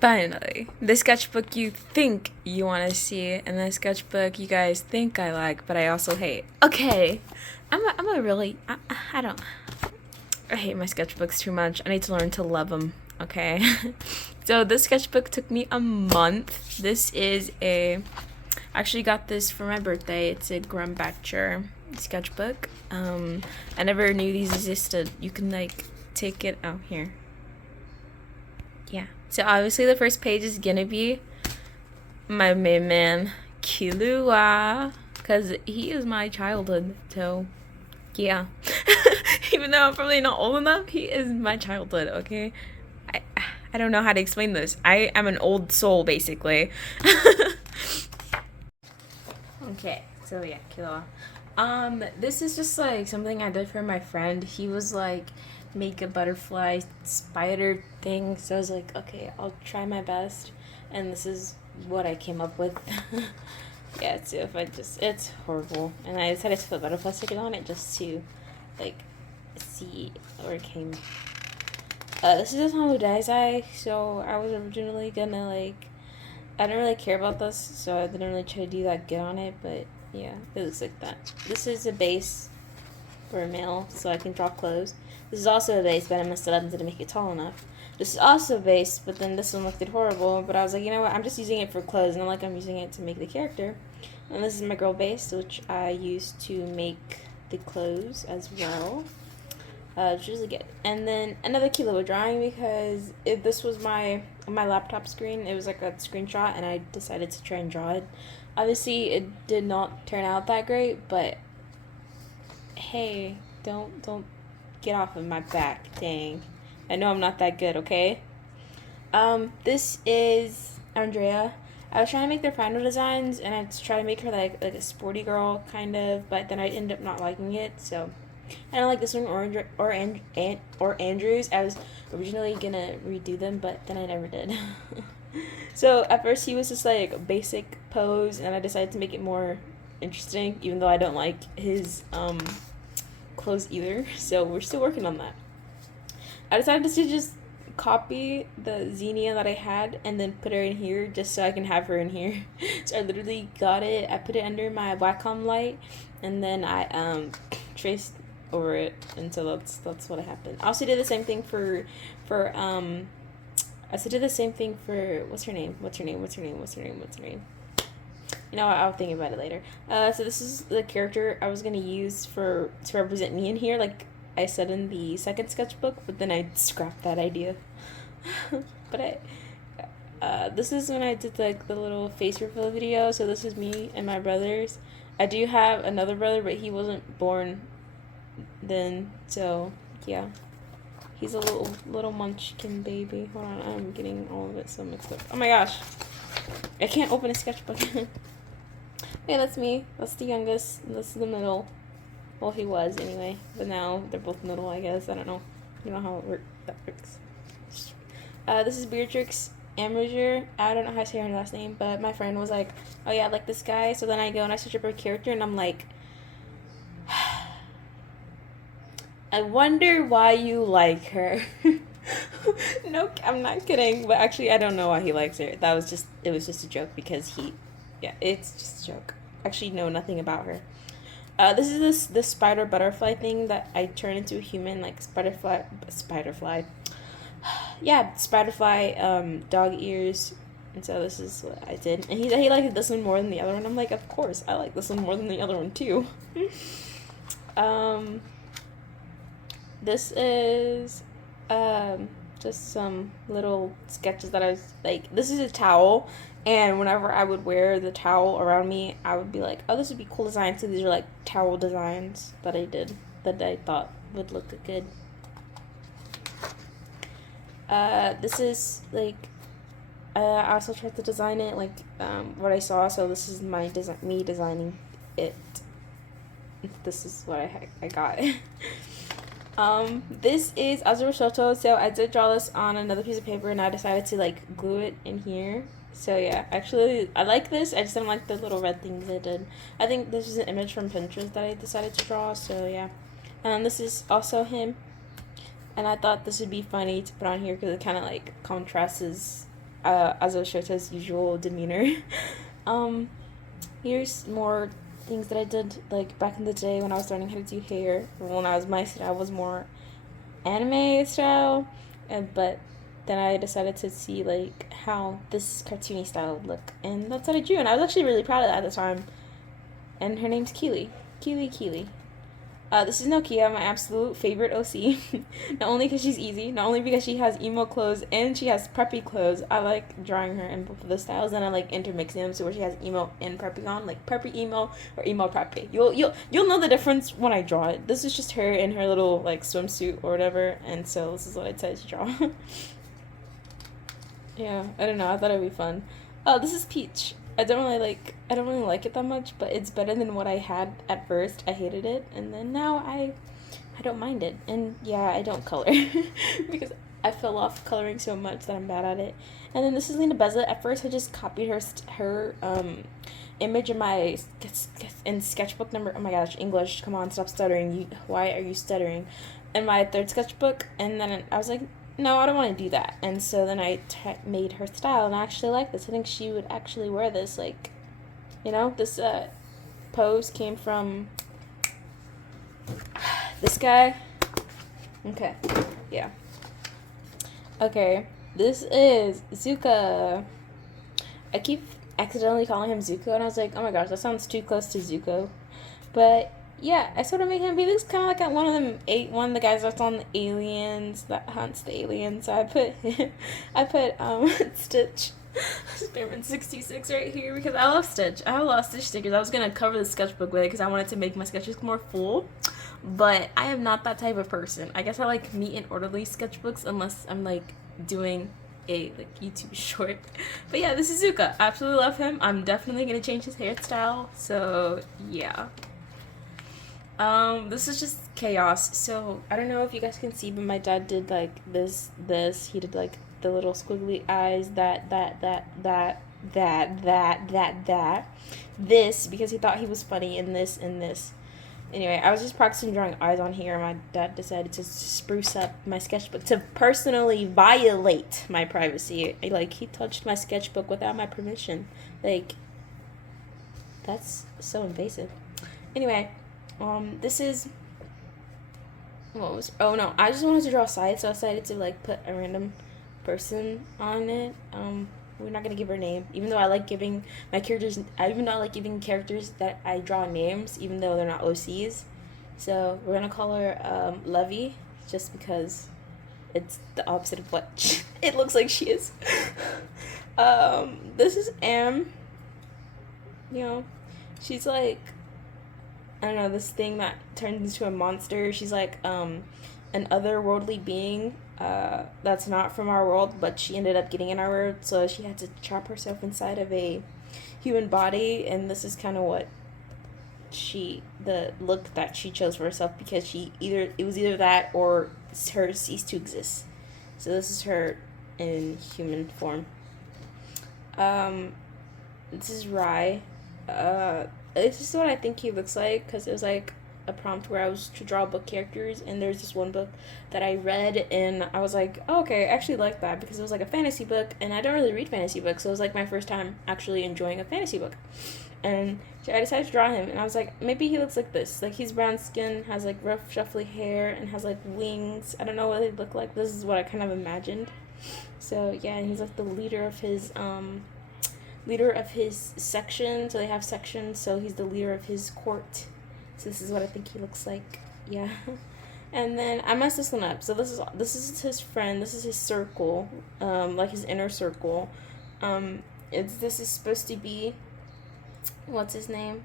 Finally, the sketchbook you think you want to see, and the sketchbook you guys think I like, but I also hate. Okay, I'm a really, I don't, I hate my sketchbooks too much. I need to learn to love them, okay? So this sketchbook took me a month. This is a, I actually got this for my birthday. It's a Grumbacher sketchbook. I never knew these existed. You can like take it out here. Yeah. So obviously the first page is gonna be my main man, Kilua, because he is my childhood. So, yeah. Even though I'm probably not old enough, he is my childhood, okay? I, I don't know how to explain this. I am an old soul, basically. Okay, so yeah, Kilua. This is just like something I did for my friend. He was like, make a butterfly spider thing. So I was like, okay, I'll try my best. And this is what I came up with. Yeah, so if I just, it's horrible. And I decided to put butterfly stickers on it just to like see where it came. This is a Tomo Daisai, so I was originally gonna like, I didn't really care about this, so I didn't really try to do that good on it, but yeah, it looks like that. This is a base for a male, so I can draw clothes. This is also a base, but I messed it up and didn't make it tall enough. This is also a base, but then this one looked horrible, but I was like, you know what, I'm just using it for clothes, not like I'm using it to make the character. And this is my girl base, which I use to make the clothes as well. Which is really good. And then another Kilo drawing because this was my laptop screen. It was like a screenshot, and I decided to try and draw it. Obviously, it did not turn out that great, but hey, don't get off of my back, dang. I know I'm not that good, okay? This is Andrea. I was trying to make their final designs, and I tried to make her like a sporty girl kind of, but then I ended up not liking it. So I don't like this one or Andrews. I was originally gonna redo them, but then I never did. So at first he was just like a basic pose, and I decided to make it more interesting, even though I don't like his clothes either. So we're still working on that. I decided to just copy the Xenia that I had and then put her in here just so I can have her in here. So I literally got it. I put it under my Wacom light, and then I traced over it, and so that's what happened. I also did the same thing for I also did the same thing for what's her name? You know what, I'll think about it later. So this is the character I was gonna use to represent me in here, like I said in the second sketchbook, but then I scrapped that idea. But this is when I did like the little face reveal video. So this is me and my brothers. I do have another brother, but he wasn't born then, so yeah. He's a little munchkin baby. Hold on, I'm getting all of it so mixed up. Oh my gosh, I can't open a sketchbook. Yeah, that's me. That's the youngest. That's the middle. Well, he was anyway, but now they're both middle, I guess. I don't know. You know how that works. This is Beatrix Amager. I don't know how to say her last name, but my friend was like, "Oh yeah, I like this guy." So then I go and I search up her character, and I'm like, I wonder why you like her. No, I'm not kidding. But actually, I don't know why he likes her. It was just a joke because yeah, it's just a joke. Actually, know nothing about her. This is this spider butterfly thing that I turn into a human, like spiderfly. Yeah, spiderfly, dog ears. And so this is what I did. And he liked this one more than the other one. I'm like, of course, I like this one more than the other one too. This is just some little sketches that I was like, this is a towel, and whenever I would wear the towel around me, I would be like, oh, this would be cool design. So these are like towel designs that I did that I thought would look good. This is like, I also tried to design it like what I saw. So this is my me designing it. This is what I got. This is Azure Shoto, so I did draw this on another piece of paper, and I decided to like glue it in here. So yeah, actually I like this. I just didn't like the little red things I did. I think this is an image from Pinterest that I decided to draw. So yeah, and this is also him, and I thought this would be funny to put on here because it kind of like contrasts Azoshota's usual demeanor. um, Here's more things that I did like back in the day when I was learning how to do hair. When I was my style was more anime style, but then I decided to see like how this cartoony style would look, and that's what I drew. And I was actually really proud of that at the time. And her name's Keely. Keely. This is Nokia, my absolute favorite OC. Not only because she's easy, not only because she has emo clothes and she has preppy clothes. I like drawing her in both of the styles, and I like intermixing them so where she has emo and preppy on, like preppy emo or emo preppy. You'll know the difference when I draw it. This is just her in her little like swimsuit or whatever, and so this is what I decided to draw. Yeah, I don't know. I thought it'd be fun. Oh, this is Peach. I don't really like it that much, but it's better than what I had at first. I hated it, and then now I don't mind it. And yeah, I don't color because I fell off coloring so much that I'm bad at it. And then this is Lena Beza. At first, I just copied her image in my in sketchbook number. Oh my gosh, English! Come on, stop stuttering. Why are you stuttering? In my third sketchbook, and then I was like, no, I don't want to do that. And so then I made her style, and I actually like this. I think she would actually wear this, like, this pose came from this guy. Okay, yeah. Okay, this is Zuko. I keep accidentally calling him Zuko, and I was like, oh my gosh, that sounds too close to Zuko. But yeah, I sort of made him. He looks kind of like one of the guys that's on the aliens that hunts the aliens. So I put Stitch, Spearman 66 right here because I love Stitch. I have a lot of Stitch stickers. I was gonna cover the sketchbook with it because I wanted to make my sketches more full, but I am not that type of person. I guess I like neat and orderly sketchbooks unless I'm like doing a like YouTube short. But yeah, this is Zuka. I absolutely love him. I'm definitely gonna change his hairstyle. So yeah. This is just chaos. So I don't know if you guys can see, but my dad did like this. He did like the little squiggly eyes. This because he thought he was funny in this and this. Anyway, I was just practicing drawing eyes on here. My dad decided to spruce up my sketchbook to personally violate my privacy. Like he touched my sketchbook without my permission. Like that's so invasive. Anyway. This is, oh no, I just wanted to draw a side, so I decided to, like, put a random person on it. We're not gonna give her name, even though I like giving my characters, even though I like giving characters that I draw names, even though they're not OCs. So, we're gonna call her, Lovey, just because it's the opposite of what it looks like she is. This is Am. She's like, I don't know, this thing that turns into a monster. She's like an otherworldly being that's not from our world, but she ended up getting in our world, so she had to trap herself inside of a human body, and this is kind of what the look that she chose for herself, because it was either that or her ceased to exist. So this is her in human form. This is Rai. This is what I think he looks like, because it was like a prompt where I was to draw book characters, and there's this one book that I read, and I was like, oh, okay, I actually like that, because it was like a fantasy book, and I don't really read fantasy books, so it was like my first time actually enjoying a fantasy book. And so I decided to draw him, and I was like, maybe he looks like this. Like, he's brown skin, has like rough, shuffly hair, and has like wings. I don't know what they look like. This is what I kind of imagined. So yeah, and he's like the leader of his section. So they have sections, so he's the leader of his court. So this is what I think he looks like. Yeah. And then I messed this one up. So this is his friend. This is his circle, like his inner circle. This is supposed to be, what's his name?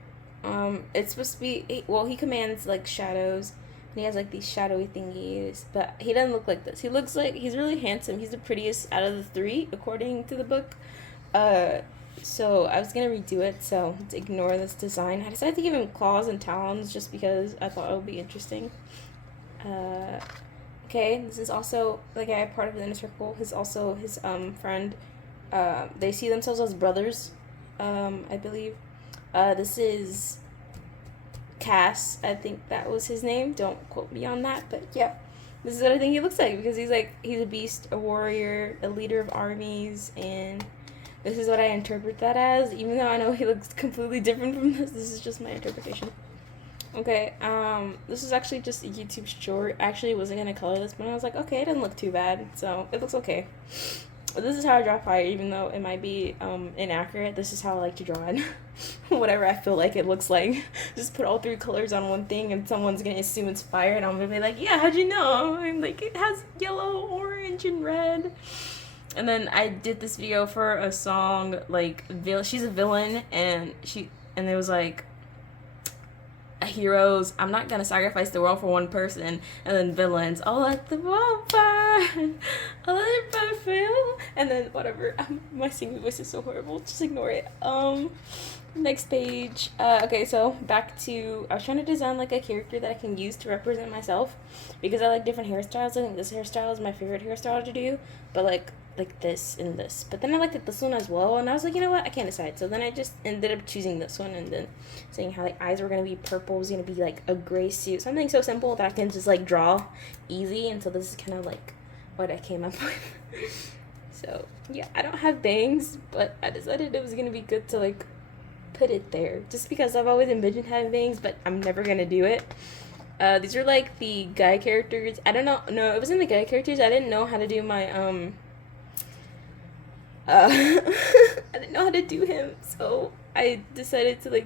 It's supposed to be, he commands like shadows, and he has like these shadowy thingies, but he doesn't look like this. He looks like he's really handsome. He's the prettiest out of the three, according to the book. So I was gonna redo it, so to ignore this design, I decided to give him claws and talons just because I thought it would be interesting. Okay, this is also like a part of the inner circle. His friend. They see themselves as brothers, I believe. This is Cass. I think that was his name. Don't quote me on that, but yeah. this is what I think he looks like, because he's a beast, a warrior, a leader of armies, and this is what I interpret that as, even though I know he looks completely different from this. This is just my interpretation. Okay, this is actually just a YouTube short. I actually wasn't gonna color this, but I was like, okay, it doesn't look too bad, so it looks okay. This is how I draw fire, even though it might be inaccurate. This is how I like to draw it. Whatever I feel like it looks like. Just put all 3 colors on one thing, and someone's gonna assume it's fire, and I'm gonna be like, yeah, how'd you know? I'm like, it has yellow, orange, and red. And then I did this video for a song, like, she's a villain, and it was like, heroes, I'm not gonna sacrifice the world for one person, and then villains, I'll let the world burn, I'll let it burn for you, and then whatever. My singing voice is so horrible, just ignore it. Next page. Okay, so back to, I was trying to design like a character that I can use to represent myself, because I like different hairstyles. I think this hairstyle is my favorite hairstyle to do, but like this and this. But then I liked this one as well, and I was like, you know what, I can't decide. So then I just ended up choosing this one, and then saying how like eyes were gonna be purple, was gonna be like a gray suit, something so simple that I can just like draw easy. And so this is kind of like what I came up with. So yeah, I don't have bangs, but I decided it was gonna be good to like put it there, just because I've always envisioned having bangs, but I'm never gonna do it. These are like the guy characters. I don't know, no, it wasn't the guy characters. I didn't know how to do my I didn't know how to do him, so I decided to like,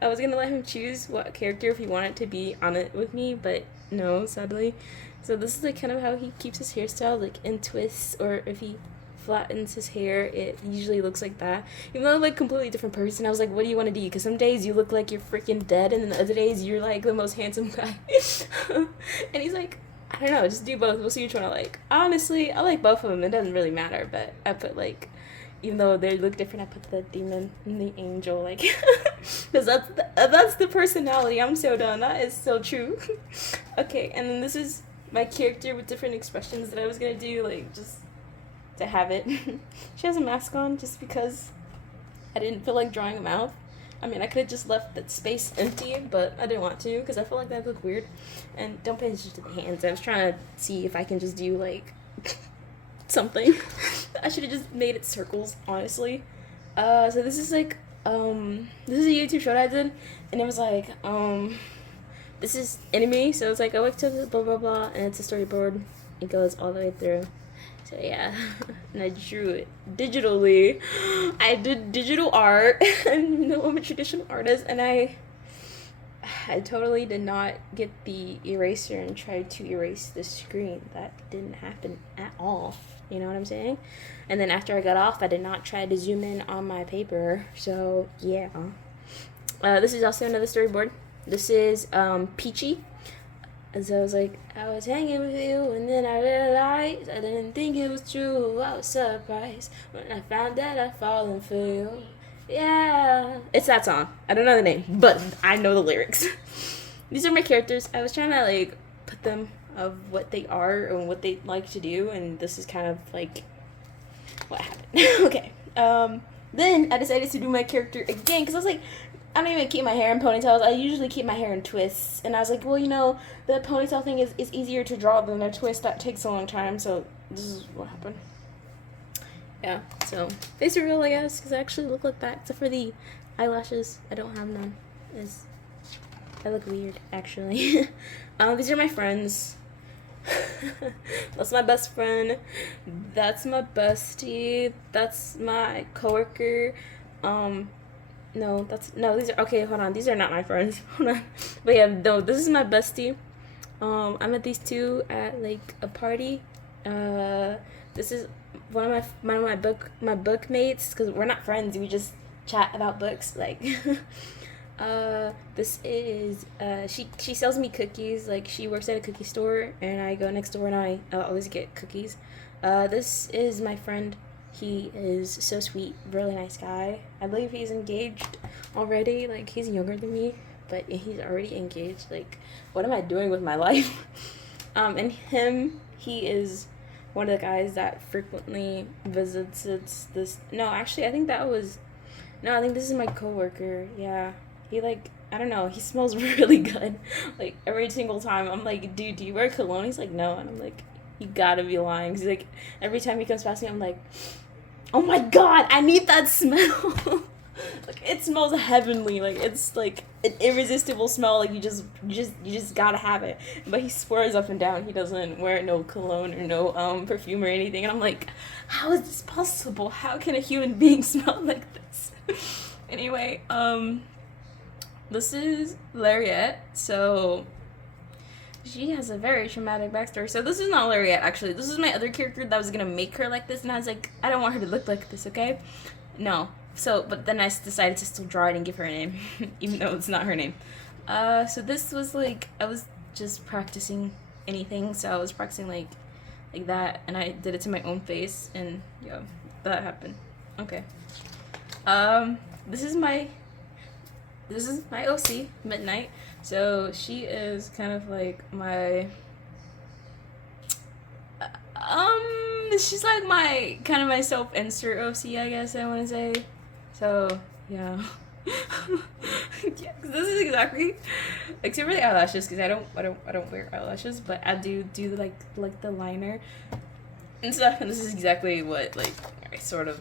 I was gonna let him choose what character if he wanted to be on it with me, but no, sadly. So this is like kind of how he keeps his hairstyle, like in twists, or if he flattens his hair, it usually looks like that. Even though I'm like completely different person, I was like, what do you want to do? Because some days you look like you're freaking dead, and then the other days you're like the most handsome guy. And he's like, I don't know, just do both. We'll see which one I like. Honestly, I like both of them. It doesn't really matter, but I put like, even though they look different, I put the demon and the angel, like, because that's the personality. I'm so done. That is so true. Okay, and then this is my character with different expressions that I was gonna do, like, just to have it. She has a mask on just because I didn't feel like drawing a mouth. I mean, I could have just left that space empty, but I didn't want to because I felt like that looked weird. And don't pay attention to the hands. I was trying to see if I can just do, like, something. I should have just made it circles, honestly. So this is, like, this is a YouTube short I did, and it was, like, this is enemy, so it's, like, I went to blah, blah, blah, and it's a storyboard. It goes all the way through. So yeah, and I drew it digitally. I did digital art, and no, I'm a traditional artist, and I totally did not get the eraser and tried to erase the screen. That didn't happen at all. You know what I'm saying? And then after I got off, I did not try to zoom in on my paper. So yeah, this is also another storyboard. This is Peachy. And so I was like, I was hanging with you, and then I realized I didn't think it was true. I was surprised when I found that I'd fallen for you. Yeah. It's that song. I don't know the name, but I know the lyrics. These are my characters. I was trying to, like, put them of what they are and what they like to do, and this is kind of, like, what happened. Okay. Then I decided to do my character again, because I was like, I don't even keep my hair in ponytails. I usually keep my hair in twists. And I was like, well, you know, the ponytail thing is easier to draw than a twist. That takes a long time. So this is what happened. Yeah, so face reveal, I guess, because I actually look like that. Except for the eyelashes. I don't have none. I look weird, actually. These are my friends. That's my best friend. That's my bestie. That's my coworker. No, these are, okay, hold on, these are not my friends, hold on, but yeah, no, this is my bestie. I met these two at, like, a party. This is one of my book mates, because we're not friends, we just chat about books, like, this is, she sells me cookies, like, she works at a cookie store, and I go next door and I always get cookies. This is my friend. He is so sweet, really nice guy. I believe he's engaged already. Like, he's younger than me, but he's already engaged. Like, what am I doing with my life? And he is one of the guys that frequently visits this. No, actually, I think this is my coworker. Yeah, he, like, I don't know, he smells really good. Like, every single time, I'm like, dude, do you wear cologne? He's like, no. And I'm like, you gotta be lying. 'Cause he's like, every time he comes past me, I'm like, oh my god, I need that smell. Like, it smells heavenly. Like, it's like an irresistible smell. Like, you just gotta have it. But he swears up and down he doesn't wear no cologne or no perfume or anything. And I'm like, how is this possible? How can a human being smell like this? Anyway, this is Lariat. So she has a very traumatic backstory. So this is not Lariat, actually. This is my other character that was gonna make her like this, and I was like, I don't want her to look like this, okay? No. So, but then I decided to still draw it and give her a name, even though it's not her name. So this was like, I was just practicing anything, so I was practicing like that, and I did it to my own face, and yeah, that happened. Okay. This is my OC, Midnight. So she is kind of like my she's like my kind of my self-insert OC, I guess I want to say. So yeah. Yeah, 'cause this is exactly, except for the eyelashes, because I don't wear eyelashes, but I do like the liner and stuff, and this is exactly what like I sort of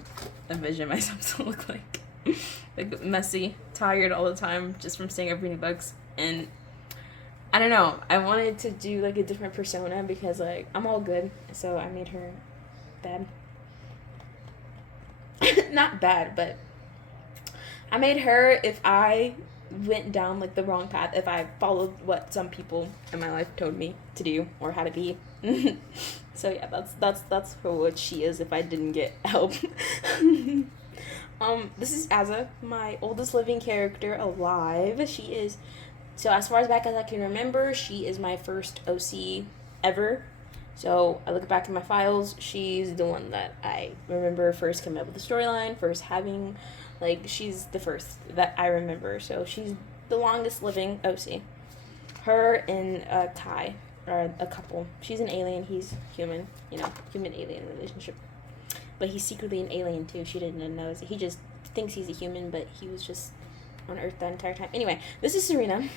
envision myself to look like. Like, messy, tired all the time just from staying up reading books, and I don't know, I wanted to do like a different persona because like I'm all good, so I made her bad. Not bad, but I made her, if I went down like the wrong path, if I followed what some people in my life told me to do or how to be. So yeah, that's for what she is if I didn't get help. This is Azza, my oldest living character alive. She is, so as far as back as I can remember, she is my first OC ever. So I look back in my files, she's the one that I remember first coming up with the storyline, first having, like, she's the first that I remember. So she's the longest living OC. Her and Kai are a couple. She's an alien, he's human, human-alien relationship. But he's secretly an alien too. She didn't know. He just thinks he's a human, but he was just on Earth the entire time. Anyway, this is Serena.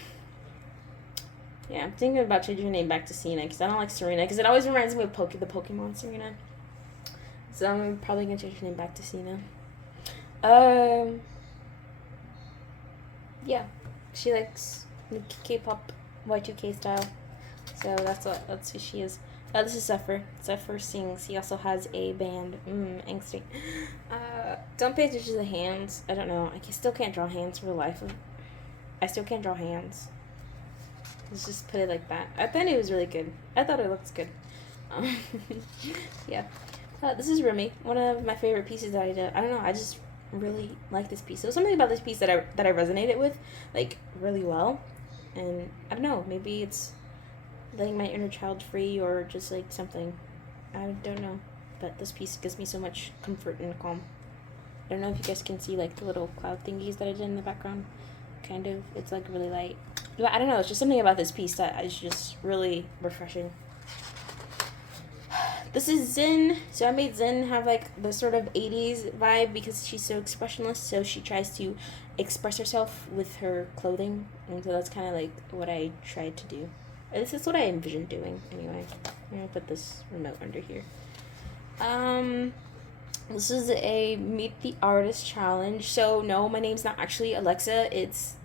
Yeah, I'm thinking about changing her name back to Cena, because I don't like Serena, because it always reminds me of the Pokemon Serena. So I'm probably going to change her name back to Cena. Yeah, she likes K-pop, Y2K style. So that's who she is. This is Zephyr. Zephyr sings. He also has a band. Angsty. Don't pay attention to the hands. I don't know. I still can't draw hands for the life of... I still can't draw hands. Let's just put it like that. I thought it was really good. I thought it looked good. Yeah. This is Rumi. One of my favorite pieces that I did. I don't know. I just really like this piece. There was something about this piece that I resonated with, like, really well. And I don't know. Maybe it's letting my inner child free, or just like something. I don't know. But this piece gives me so much comfort and calm. I don't know if you guys can see like the little cloud thingies that I did in the background. Kind of. It's like really light. But I don't know. It's just something about this piece that is just really refreshing. This is Zen. So I made Zen have like the sort of 80s vibe because she's so expressionless. So she tries to express herself with her clothing. And so that's kind of like what I tried to do. This is what I envisioned doing, anyway. I'm gonna put this remote under here. This is a Meet the Artist challenge. So, no, my name's not actually Alexa.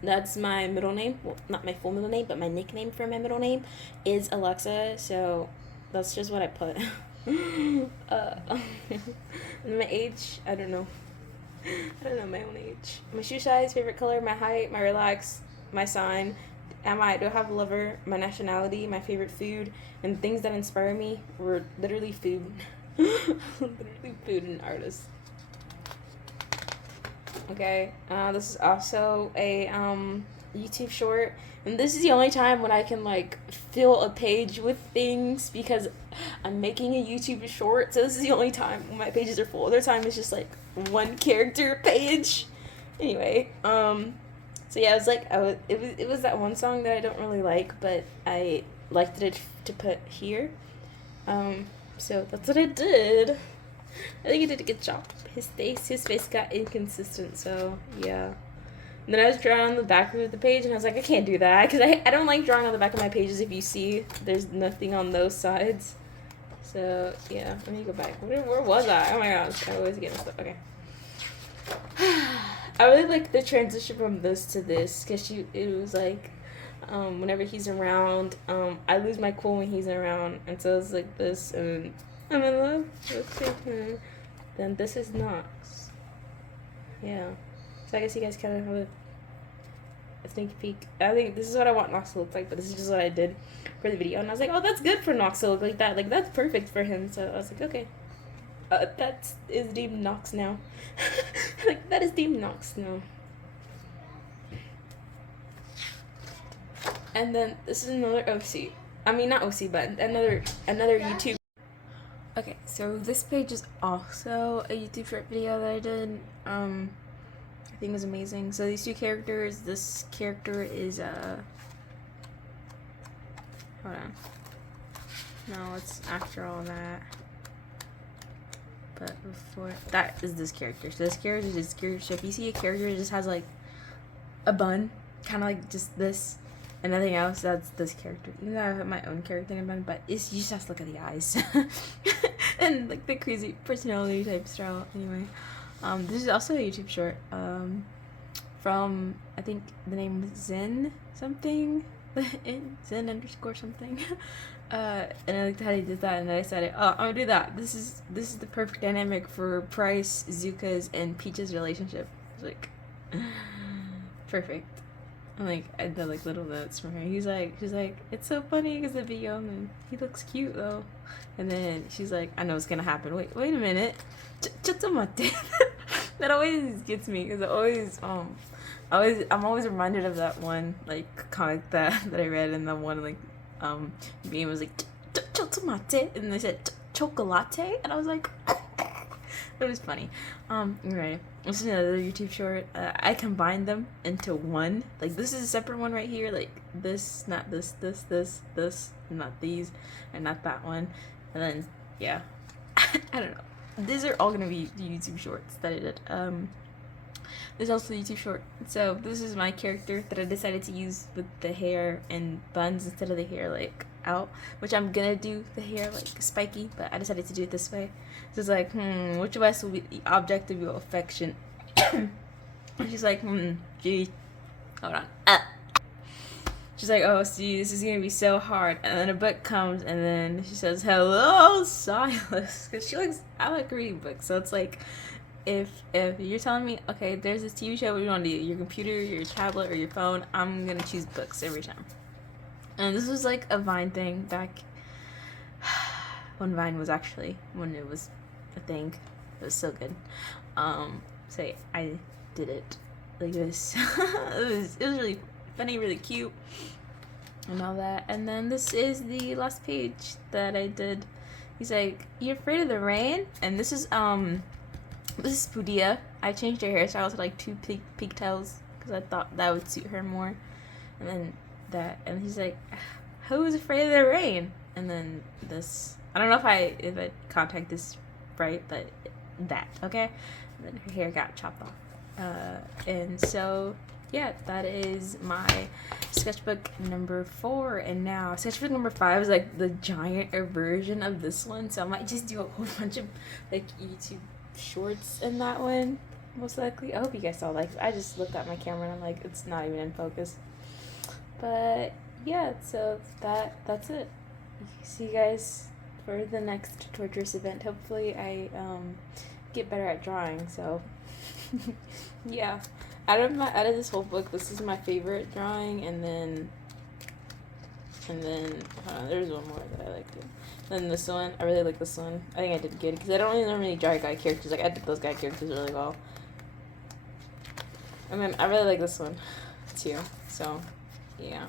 That's my middle name. Well, not my full middle name, but my nickname for my middle name is Alexa. So, that's just what I put. My age, I don't know. I don't know my own age. My shoe size, favorite color, my height, my relax, my sign. Do I have a lover, my nationality, my favorite food, and things that inspire me were literally food. Literally food and artists. Okay, this is also a YouTube short, and this is the only time when I can like fill a page with things because I'm making a YouTube short. So this is the only time when my pages are full. Other time it's just like one character page. Anyway, so yeah, it was that one song that I don't really like, but I liked it to put here. So that's what I did. I think I did a good job. His face got inconsistent, so yeah. And then I was drawing on the back of the page, and I was like, I can't do that because I don't like drawing on the back of my pages. If you see, there's nothing on those sides. So yeah, let me go back. Where was I? Oh my gosh, I always get stuff. Okay. I really like the transition from this to this because it was like, whenever he's around, I lose my cool when he's around, and so it's like this, and I'm in love with him. Then this is Nox. Yeah. So I guess you guys kind of have a sneak peek. I think this is what I want Nox to look like, but this is just what I did for the video, and I was like, oh, that's good for Nox to look like that. Like that's perfect for him. So I was like, okay. That is deemed Nox now. Like, that is deemed Nox now. And then this is another OC. I mean, not OC, but another YouTube. Okay, so this page is also a YouTube short video that I did. I think it was amazing. So these two characters, this character is, hold on. No, it's after all that. But before that is this character. So this character is this character. So if you see a character that just has like a bun, kind of like just this, and nothing else, that's this character. Even though I have my own character in a bun, but it's, you just have to look at the eyes and like the crazy personality type style. Anyway, this is also a YouTube short. From I think the name was Zen something, Zen underscore something. And I liked how he did that, and I decided, oh, I'm gonna do that. This is the perfect dynamic for Price, Zuka's, and Peach's relationship. It's like perfect. I'm like, I did like little notes from her. She's like, it's so funny because the video, and he looks cute though. And then she's like, I know it's gonna happen. Wait a minute. That always gets me because I'm always reminded of that one like comic that I read, and the one like game was like tomate, and they said chocolate, and I was like, it was funny. Right. This is another YouTube short. I combined them into one. Like this is a separate one right here. Like this, not this, not these, and not that one. And then yeah, I don't know. These are all gonna be YouTube shorts that I did. There's also a YouTube short. So this is my character that I decided to use with the hair and buns instead of the hair like out, which I'm gonna do the hair like spiky, but I decided to do it this way. So it's like, which of us will be the object of your affection? And she's like, gee, hold on. She's like, oh, see, this is gonna be so hard. And then a book comes, and then she says, hello, Silas, because I like reading books, so it's like, if you're telling me, okay, there's this TV show, what do you want to do? Your computer, your tablet, or your phone? I'm gonna choose books every time. And this was like a Vine thing back when Vine was when it was a thing. It was so good. So yeah, I did it like this. it was really funny, really cute, and all that. And then this is the last page that I did. He's like, "You afraid of the rain?" And this is Pudia. I changed her hairstyle to like two pigtails because I thought that would suit her more. And then that, and he's like, "Who's afraid of the rain?" And then this, I don't know if I contact this right, but that, okay. And then her hair got chopped off. And so yeah, that is my sketchbook number 4. And now sketchbook number 5 is like the giant version of this one, so I might just do a whole bunch of like YouTube shorts in that one, most likely. I hope you guys saw, like, I just looked at my camera and I'm like, it's not even in focus. But yeah, so that's it. See you guys for the next torturous event. Hopefully I get better at drawing. So yeah, out of this whole book, this is my favorite drawing. And then there's one more that I liked. Then this one, I really like this one. I think I did good because I don't really normally draw guy characters. Like, I did those guy characters really well. And then I really like this one too. So yeah.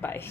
Bye.